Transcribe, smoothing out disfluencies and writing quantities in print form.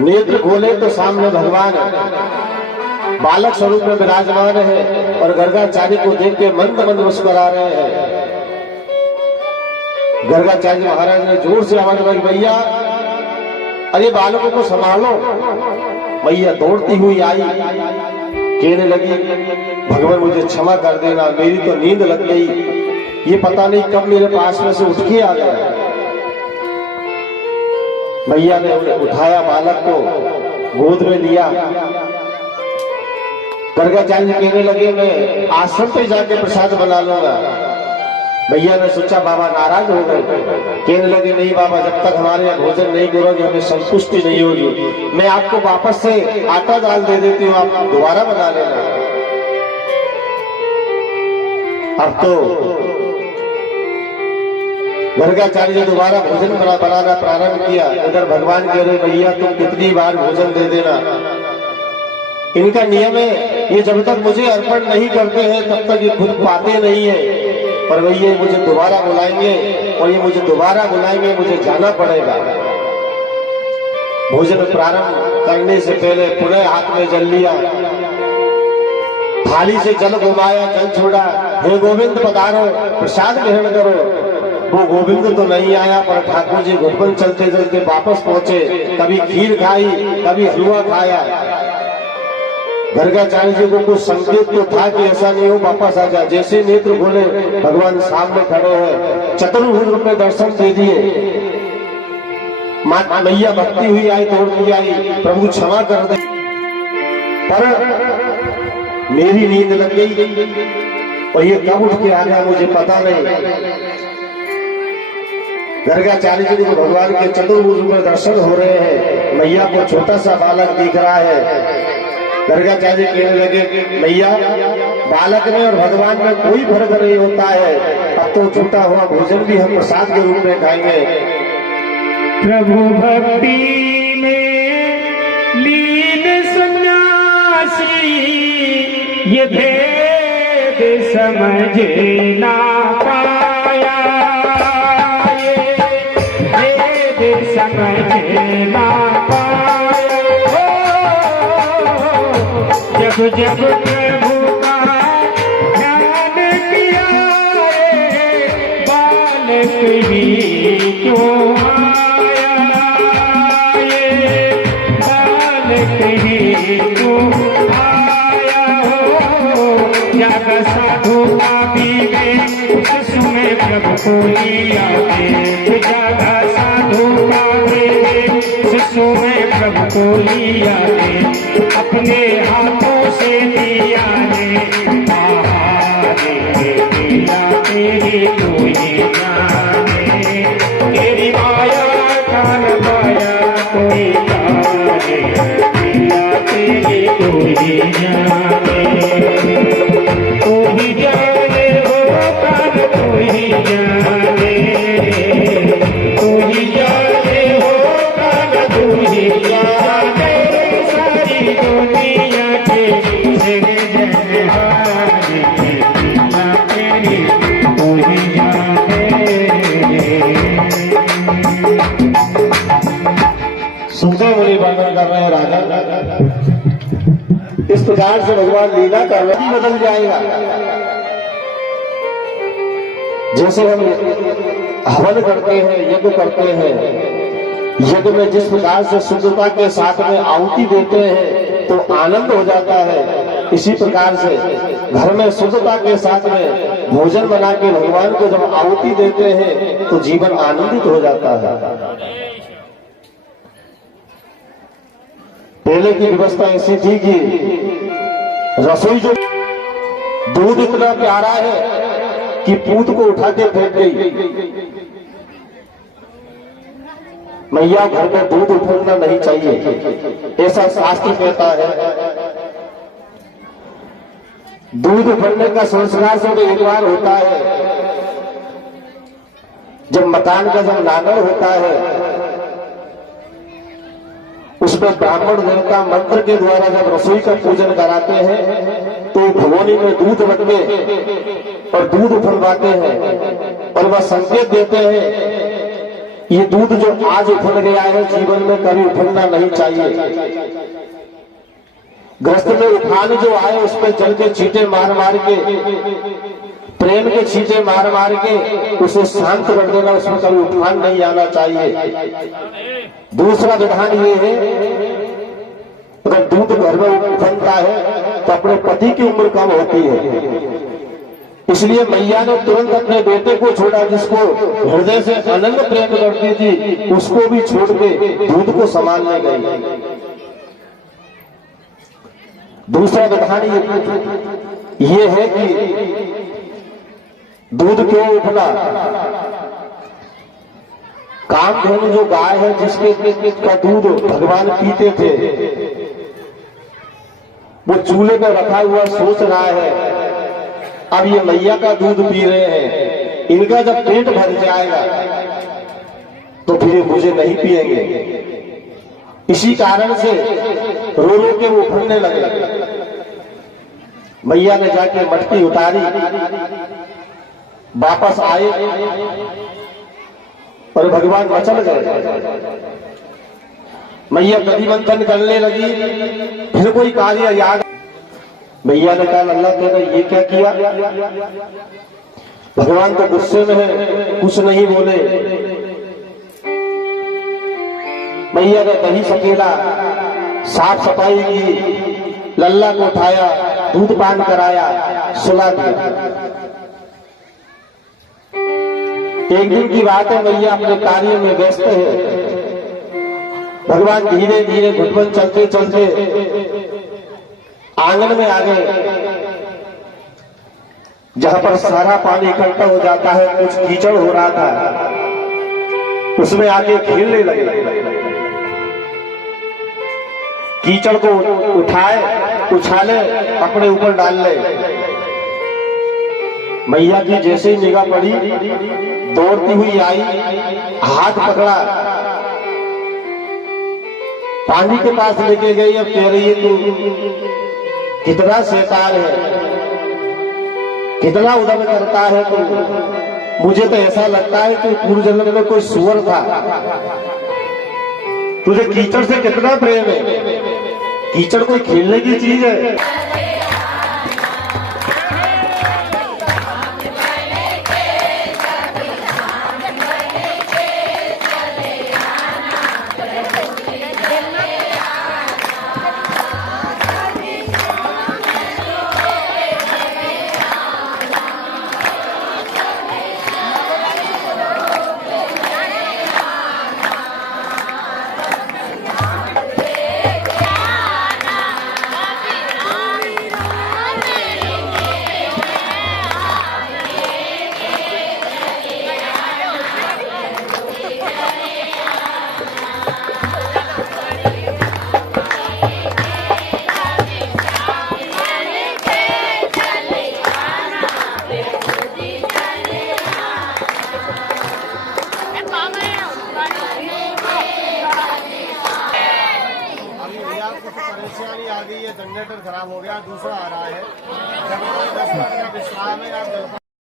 नेत्र खोले तो सामने भगवान बालक स्वरूप में विराजमान है और गर्गाचार्य को देख के मंद मंद मुस्कुरा रहे हैं। गर्गाचार्य महाराज ने जोर से आवाज लगाई, भैया अरे बालकों को संभालो। मैया दौड़ती हुई आई, कहने लगी, भगवान मुझे क्षमा कर देना, मेरी तो नींद लग गई, ये पता नहीं कब मेरे पास में से उठ के आ गया। मैया ने उठाया, बालक को गोद में लिया। गर्गाचार्य कहने लगे, मैं आश्रम पे जाके प्रसाद बना लूंगा। भैया ने सोचा बाबा नाराज हो गए, कहने लगे, नहीं बाबा, जब तक हमारे यहाँ भोजन नहीं करोगे हमें संतुष्टि नहीं होगी। मैं आपको वापस से आटा दाल दे देती हूँ, आप दोबारा बना लेना। अब तो गर्गाचार्य ने दोबारा भोजन बनाना प्रारंभ किया। इधर भगवान कह रहे, भैया तुम कितनी बार भोजन दे देना, इनका नियम है, ये जब तक मुझे अर्पण नहीं करते हैं तब तक ये खुद पाते नहीं है। पर भैया मुझे दोबारा बुलाएंगे और ये मुझे दोबारा बुलाएंगे, मुझे जाना पड़ेगा। भोजन प्रारंभ करने से पहले पुनः हाथ में जल लिया, थाली से जल घुमाया, जल छोड़ा, हे गोविंद पधारो, प्रसाद ग्रहण करो। वो गोविंद तो नहीं आया, पर ठाकुर जी घुटपन चलते चलते वापस पहुंचे। कभी खीर खाई, कभी हलवा खाया। गर्गाचार्य जी को कुछ संकेत तो था कि ऐसा नहीं हो, वापस आ जाए। जैसे नेत्र खोले, भगवान सामने खड़े हैं, चतुर्भुज रूप में दर्शन दे दिए। मैया भक्ति हुई आई, दौड़ती आई, प्रभु क्षमा कर दे, पर मेरी नींद लग गई और ये कब उठ के आ गया मुझे पता नहीं। गर्गाचार्य जी को भगवान के चतुर्भुज में दर्शन हो रहे हैं, मैया को छोटा सा बालक दिख रहा है। गर्गाचार्य कहने लगे, मैया बालक में और भगवान में कोई फर्क नहीं होता है, अब तो छूटा हुआ भोजन भी हम प्रसाद के रूप में खाएंगे। प्रभु भक्ति में लीन सन्यासी ये भेद समझ ना पाया, ये भेद समझ ना पाया। जब जब प्रभु का ध्यान किया बालक ही क्यों आया, बालक ही क्यों आया हो। जब साधु का भी सुने प्रभु को लिया, जगह साधु का भी सुने प्रभु को लिया, अपने हाथों से दिया ने तेरी कोई जाने, तेरी माया कान पाया कोई जाने, तेरी कोई जाने, तू ही जाने हो कान तू ही जाने, तू ही जाने हो कान तू ही जाने, सारी दुनिया के सुनते मुनि वर्णन कर रहे हैं राजा, इस प्रकार से भगवान लीला का रंग बदल जाएगा। जैसे हम हवन करते हैं, यज्ञ करते हैं, यज्ञ में जिस प्रकार से शुद्धता के साथ में आहुति देते हैं तो आनंद हो जाता है, इसी प्रकार से घर में शुद्धता के साथ में भोजन बना के भगवान को जब आहुति देते हैं तो जीवन आनंदित हो जाता है। पहले की व्यवस्था ऐसी थी कि रसोई जो दूध इतना प्यारा है कि पूत को उठा के फेंक गई। मैया घर में दूध उफलना नहीं चाहिए, ऐसा शास्त्र कहता है। दूध उफलने का संस्कार सब एक बार होता है, जब मकान का जब नागर होता है उसमें ब्राह्मण देवता मंत्र के द्वारा जब रसोई का पूजन कराते हैं तो भगोनी में दूध रख के और दूध उफलवाते हैं और वह संकेत देते हैं ये दूध जो आज उफल गया है जीवन में कभी उफलना नहीं चाहिए। ग्रस्त में उफान जो आए उसमें जल के छींटे मार मार के, प्रेम के छींटे मार मार के उसे शांत कर देना, उसमें कभी उफान नहीं आना चाहिए। दूसरा विधान ये है, अगर दूध घर में उफलता है तो अपने पति की उम्र कम होती है, इसलिए मैया ने तुरंत अपने बेटे को छोड़ा, जिसको हृदय से अनंत प्रेम करती थी, उसको भी छोड़ के दूध को संभालने गई। दूसरा विधान ये है कि दूध क्यों उफला। कामधेनु जो गाय है जिसके का दूध भगवान पीते थे, वो चूल्हे पे रखा हुआ सोच रहा है अब ये मैया का दूध पी रहे हैं, इनका जब पेट भर जाएगा तो फिर मुझे नहीं पिएंगे। इसी कारण से रो रो के वो उफलने लगे। मैया ने जाके मटकी उतारी, वापस आए और भगवान मचल गए। मैया दधि मंथन करने लगी, फिर कोई कार्य याद। मैया ने कहा अल्लाह तेने ये क्या किया। भगवान तो गुस्से में है, कुछ नहीं बोले। मैया ने दही सकेला, साफ सफाई की, लल्ला को उठाया, दूध पान कराया, सुला दिया। एक दिन की बात है, मैया अपने कार्य में व्यस्त है। भगवान धीरे धीरे घुटमन चलते चलते आंगन में आ गए, जहां पर सारा पानी इकट्ठा हो जाता है, कुछ कीचड़ हो रहा था, उसमें आके खेलने लगे। कीचड़ को उठाए, उछाले, अपने ऊपर डाल ले। मैया की जैसे ही निगाह पड़ी, दौड़ती हुई आई, हाथ पकड़ा, पानी के पास लेके गई। अब कह रही है तू कितना शैतान है, कितना उदम करता है तू। मुझे तो ऐसा लगता है कि पूर्व जन्म में कोई सुअर था। तुझे कीचड़ से कितना प्रेम है। कीचड़ कोई खेलने की चीज है। परेशानी आ गई है, जनरेटर खराब हो गया, दूसरा आ रहा है। जब 10 मिनट का विश्राम है, आप